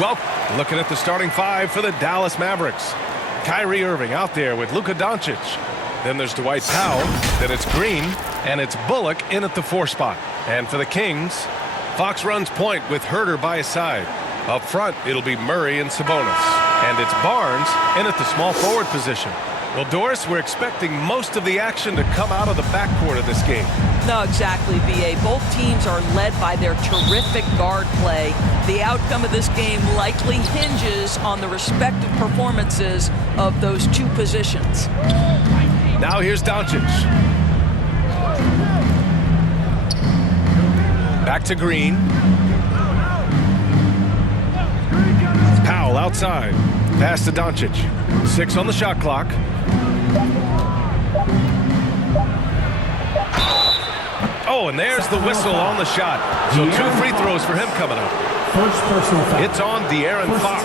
Well, looking at the starting five for the Dallas Mavericks. Kyrie Irving out there with Luka Doncic. Then there's Dwight Powell. Then it's Green. And it's Bullock in at the 4 spot. And for the Kings, Fox runs point with Herter by his side. Up front, it'll be Murray and Sabonis. And it's Barnes in at the small forward position. Well, Doris, we're expecting most of the action to come out of the backcourt of this game. No, exactly, B.A. Both teams are led by their terrific guard play. The outcome of this game likely hinges on the respective performances of those two positions. Now here's Doncic. Back to Green. Powell outside. Pass to Doncic. 6 on the shot clock. Oh, and there's the whistle on the shot. So 2 free throws for him coming up. First personal foul. It's on De'Aaron Fox.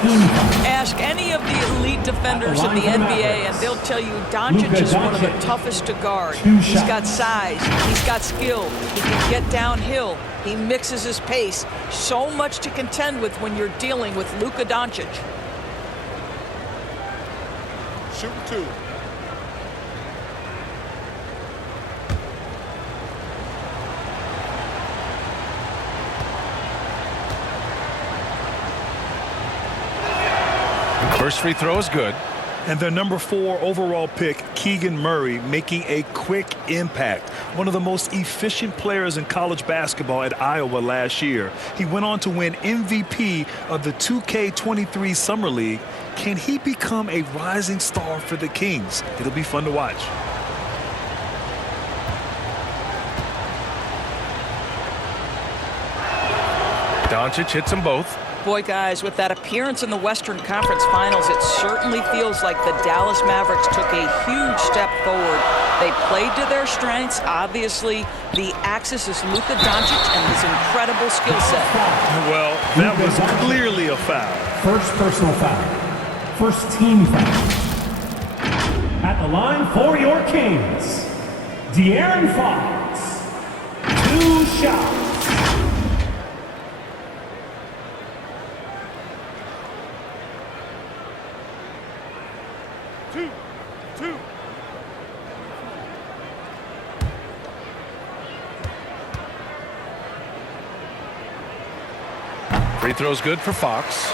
Ask any of the elite defenders in the NBA, and they'll tell you Doncic is one of the toughest to guard. He's got size. He's got skill. He can get downhill. He mixes his pace. So much to contend with when you're dealing with Luka Doncic. Shooting 2. First free throw is good. And their number 4 overall pick, Keegan Murray, making a quick impact. One of the most efficient players in college basketball at Iowa last year. He went on to win MVP of the 2K23 Summer League. Can he become a rising star for the Kings? It'll be fun to watch. Doncic hits them both. Boy, guys, with that appearance in the Western Conference Finals, it certainly feels like the Dallas Mavericks took a huge step forward. They played to their strengths. Obviously, the axis is Luka Doncic and his incredible skill set. Well, that was clearly a foul. First personal foul. First team foul. At the line for your Kings, De'Aaron Fox. 2 shots. Two. Free throw's good for Fox.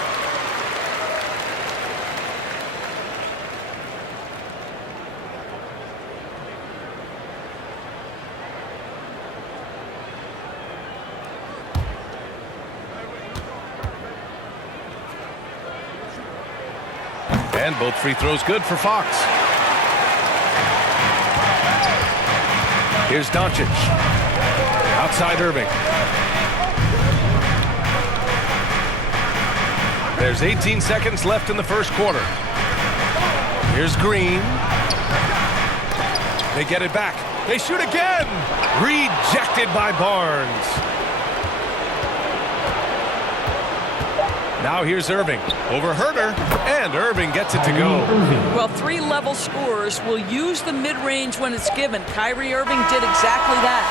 And both free throws good for Fox. Here's Doncic. Outside Irving. There's 18 seconds left in the first quarter. Here's Green. They get it back. They shoot again. Rejected by Barnes. Now here's Irving over Herter, and Irving gets it to go. Well, 3-level scorers will use the mid-range when it's given. Kyrie Irving did exactly that.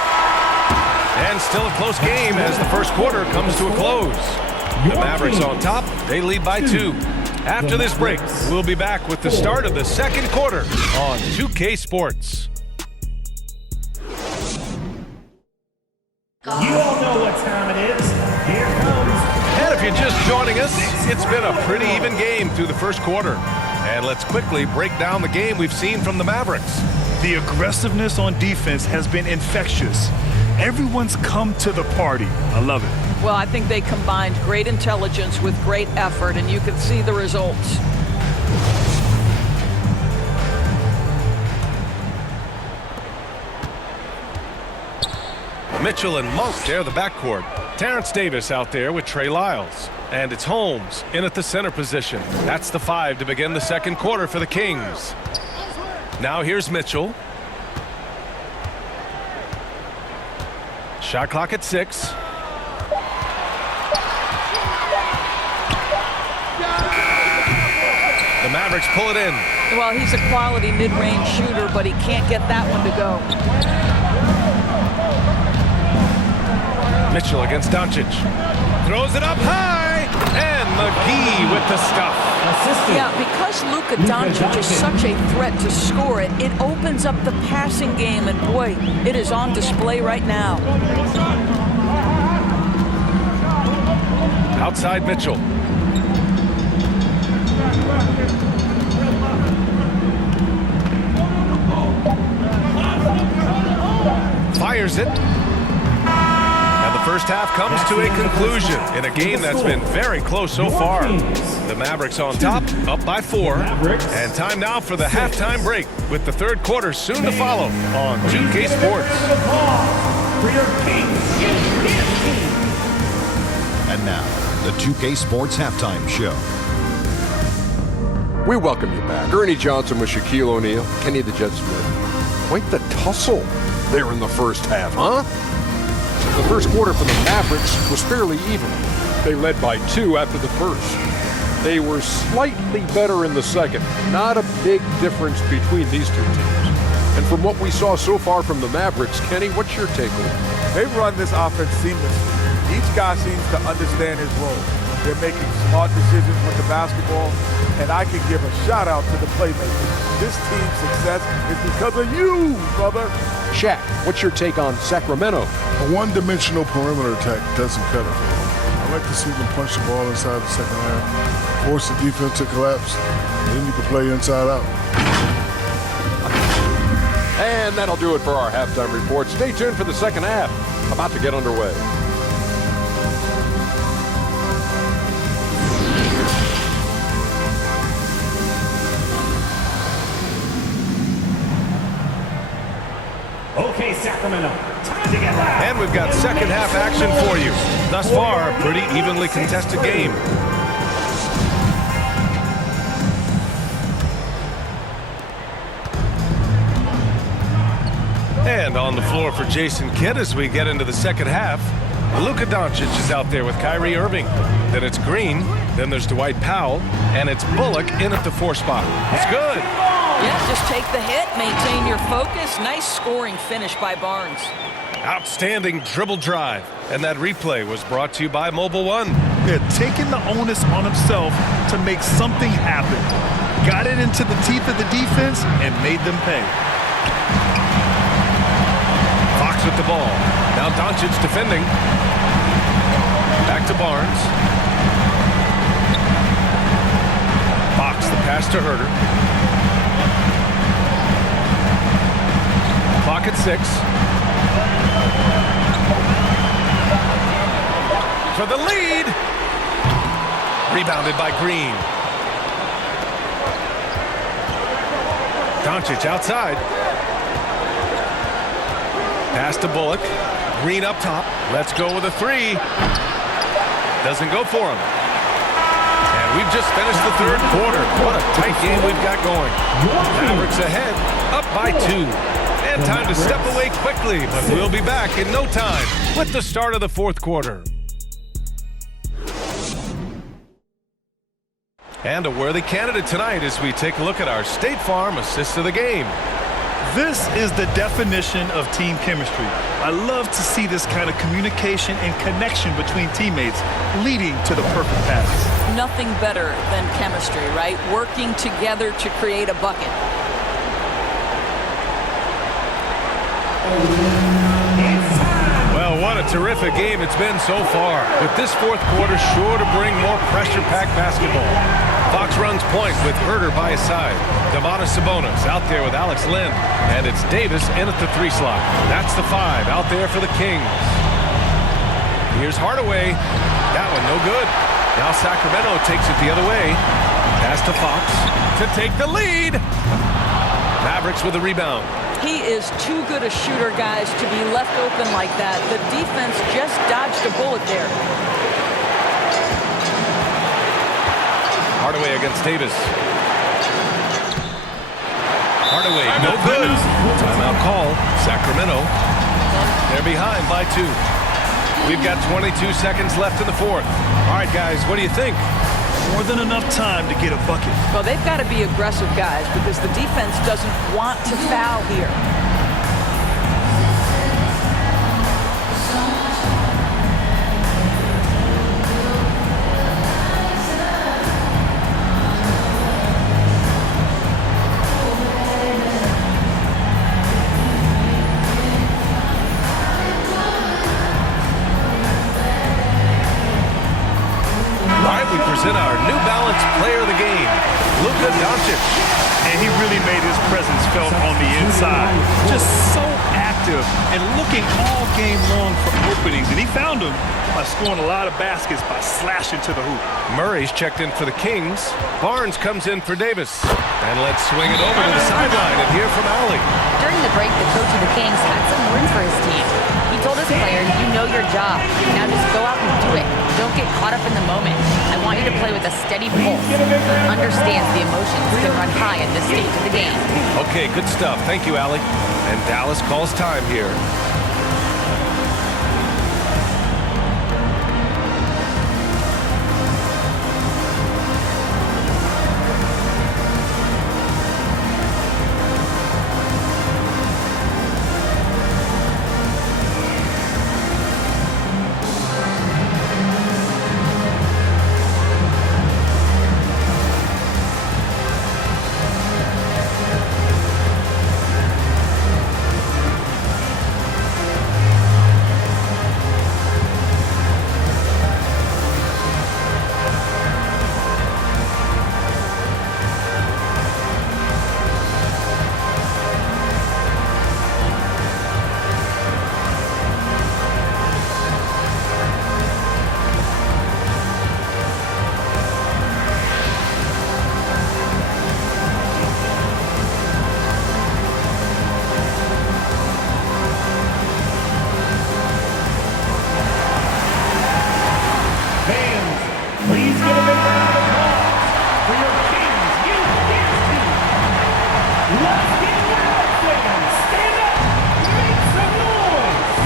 And still a close game as the first quarter comes to a close. The Mavericks on top. They lead by 2. After this break, we'll be back with the start of the second quarter on 2K Sports. You all know what time it is. Here comes. And if you're just joining us, it's been a pretty even game through the first quarter. And let's quickly break down the game we've seen from the Mavericks. The aggressiveness on defense has been infectious. Everyone's come to the party. I love it. Well, I think they combined great intelligence with great effort, and you can see the results. Mitchell and Monk share the backcourt. Terrence Davis out there with Trey Lyles. And it's Holmes in at the center position. That's the 5 to begin the second quarter for the Kings. Now here's Mitchell. Shot clock at 6. The Mavericks pull it in. Well, he's a quality mid-range shooter, but he can't get that one to go. Mitchell against Doncic. Throws it up high. And McGee with the stuff. Assistant. Yeah, because Luka Doncic is such a threat to score it, it opens up the passing game, and boy, it is on display right now. Outside Mitchell. Fires it. And the first half comes to a conclusion in a game that's been very close so far. The Mavericks on top, up by 4. And time now for the halftime break with the third quarter soon to follow on 2K Sports. And now, the 2K Sports Halftime Show. We welcome you back. Ernie Johnson with Shaquille O'Neal, Kenny the Jet Smith. Quite the tussle there in the first half, huh? The first quarter for the Mavericks was fairly even. They led by 2 after the first. They were slightly better in the second. Not a big difference between these two teams. And from what we saw so far from the Mavericks, Kenny, what's your takeaway? They run this offense seamlessly. Each guy seems to understand his role. They're making smart decisions with the basketball, and I can give a shout out to the playmakers. This team's success is because of you, brother. Shaq, what's your take on Sacramento? A one-dimensional perimeter attack doesn't cut it. I like to see them punch the ball inside the second half, force the defense to collapse, and then you can play inside out. And that'll do it for our halftime report. Stay tuned for the second half. About to get underway. Okay, Sacramento, time to get loud. And we've got second half action for you. Thus far, a pretty evenly contested game. And on the floor for Jason Kidd as we get into the second half, Luka Doncic is out there with Kyrie Irving. Then it's Green, then there's Dwight Powell, and it's Bullock in at the 4 spot. It's good. Yeah, just take the hit, maintain your focus. Nice scoring finish by Barnes. Outstanding dribble drive. And that replay was brought to you by Mobile One. They're taking the onus on himself to make something happen. Got it into the teeth of the defense and made them pay. Fox with the ball. Now Doncic defending. Back to Barnes. Fox the pass to Herter. Clock at 6. For the lead. Rebounded by Green. Doncic outside. Pass to Bullock. Green up top. Let's go with a 3. Doesn't go for him. And we've just finished the third quarter. What a tight game we've got going. Mavericks ahead, up by 2. And time to step away quickly, but we'll be back in no time with the start of the fourth quarter. And a worthy candidate tonight as we take a look at our State Farm assist of the game. This is the definition of team chemistry. I love to see this kind of communication and connection between teammates leading to the perfect pass. Nothing better than chemistry, right? Working together to create a bucket. Well, what a terrific game it's been so far. With this fourth quarter sure to bring more pressure-packed basketball. Fox runs point with Herter by his side. Domantas Sabonis out there with Alex Len. And it's Davis in at the 3 slot. That's the 5 out there for the Kings. Here's Hardaway. That one no good. Now Sacramento takes it the other way. Pass to Fox to take the lead. Mavericks with a rebound. He is too good a shooter, guys, to be left open like that. The defense just dodged a bullet there. Hardaway against Davis. Hardaway, no good. Timeout call. Sacramento. They're behind by 2. We've got 22 seconds left in the fourth. All right, guys, what do you think? More than enough time to get a bucket. Well, they've got to be aggressive, guys, because the defense doesn't want to foul here. we present our New Balance Player of the Game, Luka Doncic. And he really made his presence felt on the inside. Just so active and looking all game long for openings. And he found them by scoring a lot of baskets by slashing to the hoop. Murray's checked in for the Kings. Barnes comes in for Davis. And let's swing it over to the sideline and hear from Allie. During the break, the coach of the Kings had some words for his team. He told his players, you know your job. Now just go out and do it. Don't get caught up in the moment. I want you to play with a steady pulse. He understands the emotions can run high at this stage of the game. Okay, good stuff. Thank you, Allie. And Dallas calls time here. Please give a big round of applause for your Kings Youth team. Let's get loud, fans. Stand up. Make some noise.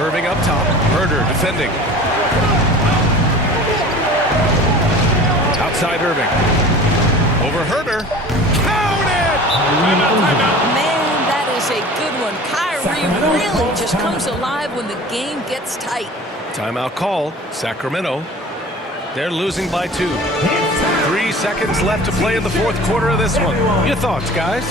Irving up top. Herder defending. Outside Irving. Over Herder. Count it! Man, that is a good one. Kyrie really just comes alive when the game gets tight. Timeout call. Sacramento. They're losing by 2. 3 seconds left to play in the fourth quarter of this one. Your thoughts, guys?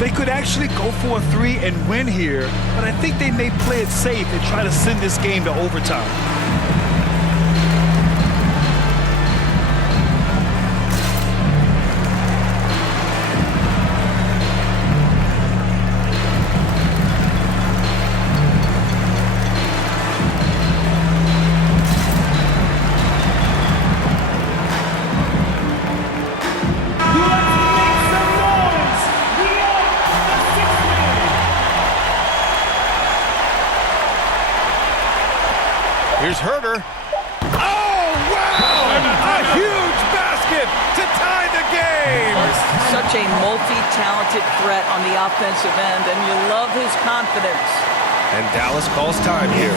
They could actually go for a 3 and win here, but I think they may play it safe and try to send this game to overtime. Here's Herder. Oh, wow! A huge basket to tie the game! Such a multi-talented threat on the offensive end, and you love his confidence. And Dallas calls time here.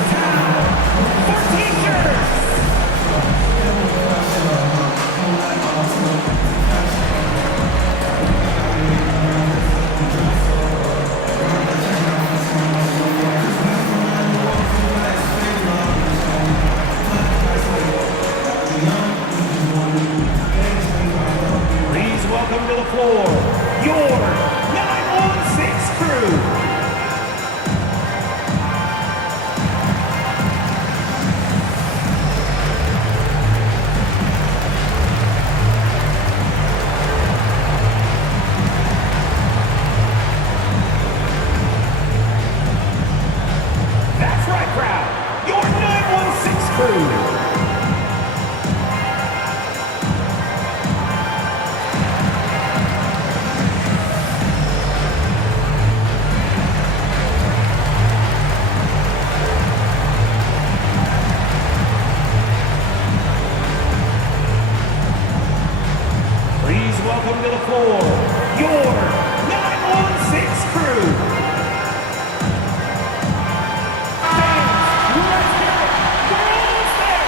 Welcome to the floor, your 916 crew. That's right, crowd, your 916 crew. Welcome to the floor, your 916 crew. Fans, let's hear it. We're almost there.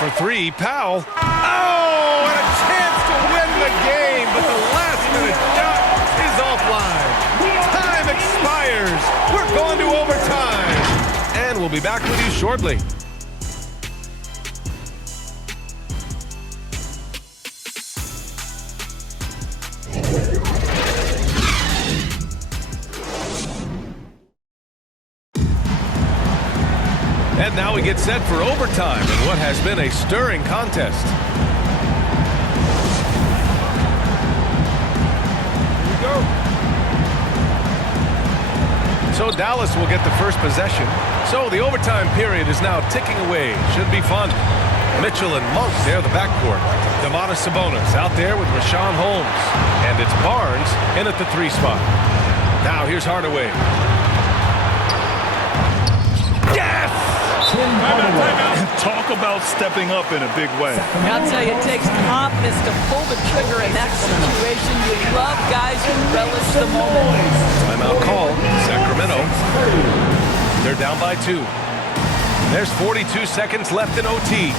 For 3, Powell. Oh, and a chance to win the game, but the last-minute shot is offline. Time expires. We're going to overtime. And we'll be back with you shortly. And now we get set for overtime in what has been a stirring contest. Here we go. So Dallas will get the first possession. So the overtime period is now ticking away. Should be fun. Mitchell and Monk there, the backcourt. Domantas Sabonis out there with Rashawn Holmes. And it's Barnes in at the 3 spot. Now here's Hardaway. Yes! And talk about stepping up in a big way. I'll tell you, it takes confidence to pull the trigger in that situation. You love guys who relish the moment. Timeout call, Sacramento. They're down by 2. There's 42 seconds left in OT.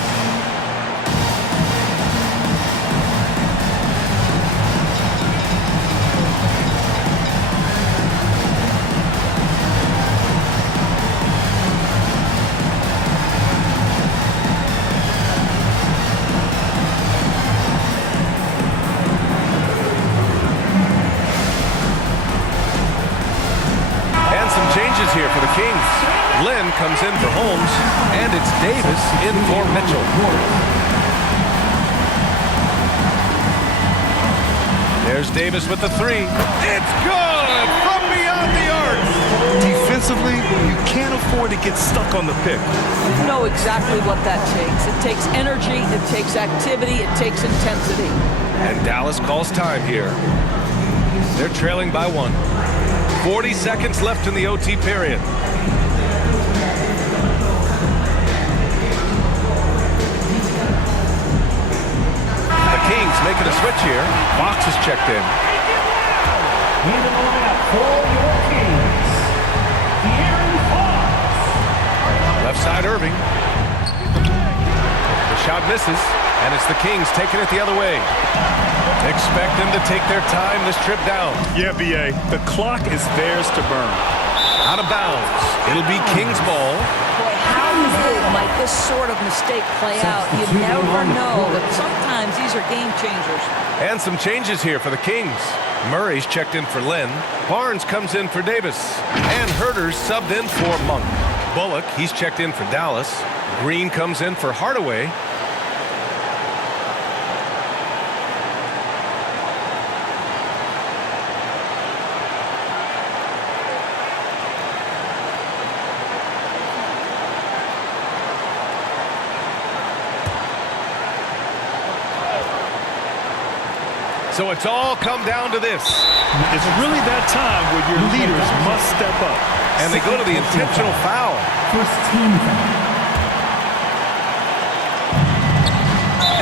Here for the Kings. Lynn comes in for Holmes, and it's Davis in for Mitchell. There's Davis with the 3. It's good from beyond the arc. Defensively, you can't afford to get stuck on the pick. You know exactly what that takes. It takes energy, it takes activity, it takes intensity. And Dallas calls time here. They're trailing by 1. 40 seconds left in the OT period. The Kings making a switch here. Fox is checked in. Into the lineup for your Kings, De'Aaron Fox. Left side Irving. The shot misses, and it's the Kings taking it the other way. Expect them to take their time this trip down. Yeah, B.A., the clock is theirs to burn. Out of bounds. It'll be Kings ball. Boy, how big might this sort of mistake play out? You never know, but sometimes these are game changers. And some changes here for the Kings. Murray's checked in for Lynn. Barnes comes in for Davis. And Herter's subbed in for Monk. Bullock, he's checked in for Dallas. Green comes in for Hardaway. So it's all come down to this. It's really that time where your leaders must step up. And they go to the intentional foul. First team foul.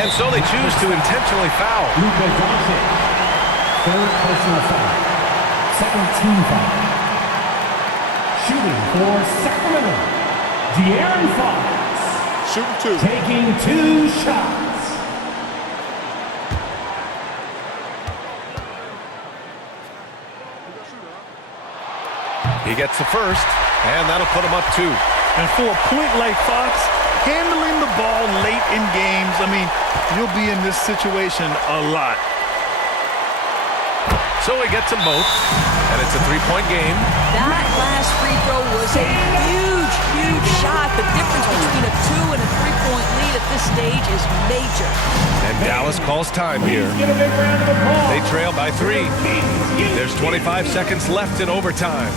And so they choose to intentionally foul. Luka Doncic. Third personal foul. Second team foul. Shooting for Sacramento, De'Aaron Fox. Shooting 2. Taking 2 shots. He gets the first, and that'll put him up 2. And for a point like Fox, handling the ball late in games, I mean, you'll be in this situation a lot. So he gets them both, and it's a 3-point game. That last free throw was a huge, huge shot. The difference between a 2 and a 3-point lead at this stage is major. And Dallas calls time here. They trail by 3. There's 25 seconds left in overtime.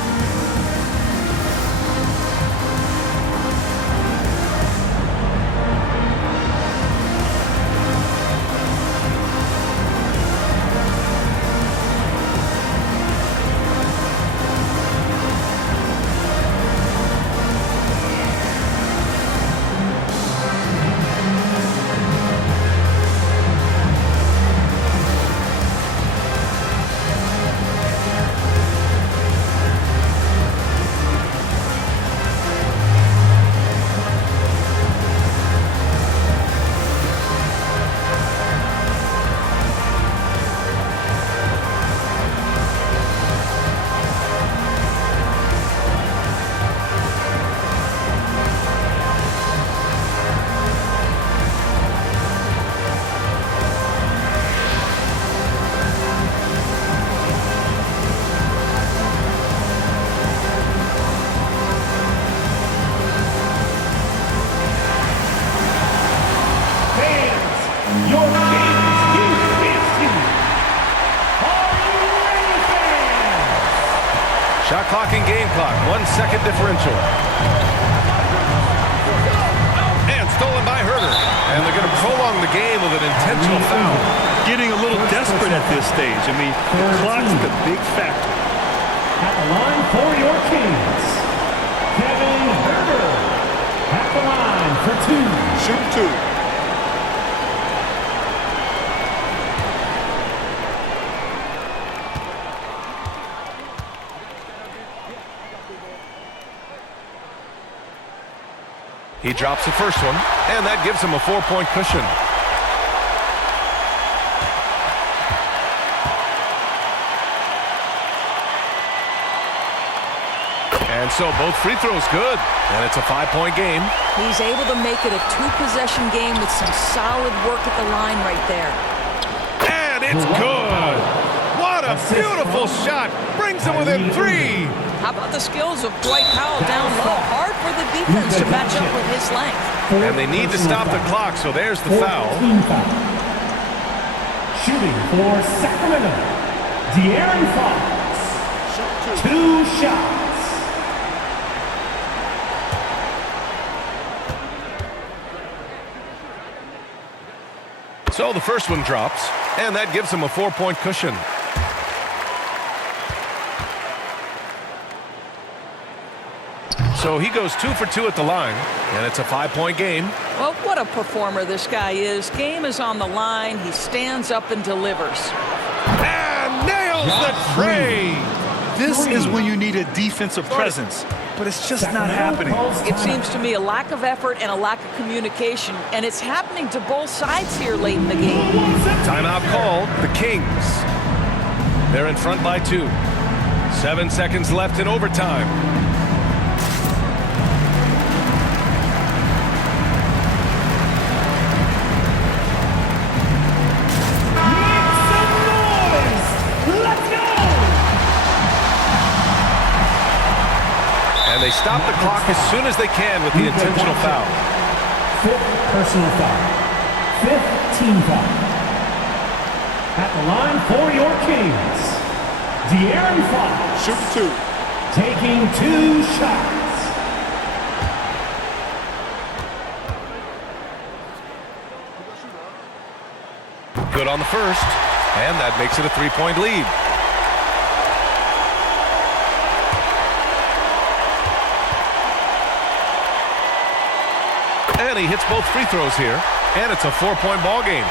Shot clock and game clock, 1 second differential. And stolen by Herder. And they're going to prolong the game with an intentional foul. Getting a little desperate at this stage. I mean, the clock's the big factor. At the line for your Kings, Kevin Herder. At the line for 2. Shoot 2. He drops the first one, and that gives him a 4-point cushion. And so both free throws good, and it's a 5-point game. He's able to make it a 2-possession game with some solid work at the line right there. And it's good. What a beautiful shot. Brings him within 3. How about the skills of Dwight Powell down low? Hard for the defense to match up with his length. And they need to stop the clock, so there's the foul. Shooting for Sacramento, De'Aaron Fox. 2 shots. So the first one drops, and that gives him a 4-point cushion. So he goes 2 for 2 at the line, and it's a 5-point game. Well, what a performer this guy is. Game is on the line. He stands up and delivers. And nails the tray. This is when you need a defensive presence, but it's just not happening. It seems to me a lack of effort and a lack of communication, and it's happening to both sides here late in the game. Timeout called. The Kings. They're in front by 2. 7 seconds left in overtime. And they stop the clock as soon as they can with the intentional foul. 5th personal foul. 5th team foul. At the line for your Kings, De'Aaron Fox. Shoot 2. Taking 2 shots. Good on the first, and that makes it a 3-point lead. And he hits both free throws here, and it's a 4-point ball game.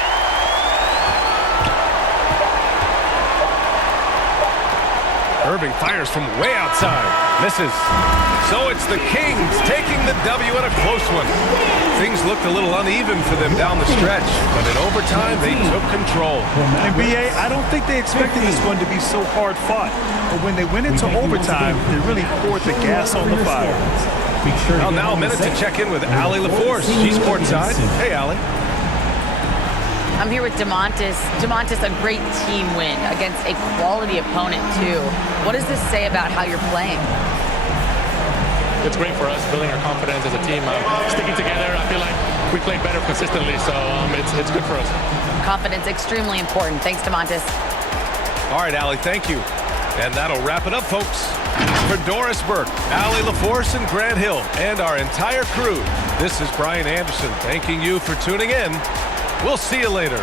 Irving fires from way outside. Misses. So it's the Kings taking the W in a close one. Things looked a little uneven for them down the stretch, but in overtime, they took control. And BA, I don't think they expected this one to be so hard fought. But when they went into overtime, they really poured the gas on the fire. Well, now a minute to check in with Allie LaForce. She's courtside. Hey, Allie. I'm here with DeMontis. DeMontis, a great team win against a quality opponent, too. What does this say about how you're playing? It's great for us, building our confidence as a team. Sticking together, I feel like we play better consistently, so it's good for us. Confidence, extremely important. Thanks, DeMontis. All right, Allie, thank you. And that'll wrap it up, folks. For Doris Burke, Allie LaForce, and Grant Hill, and our entire crew, this is Brian Anderson thanking you for tuning in. We'll see you later.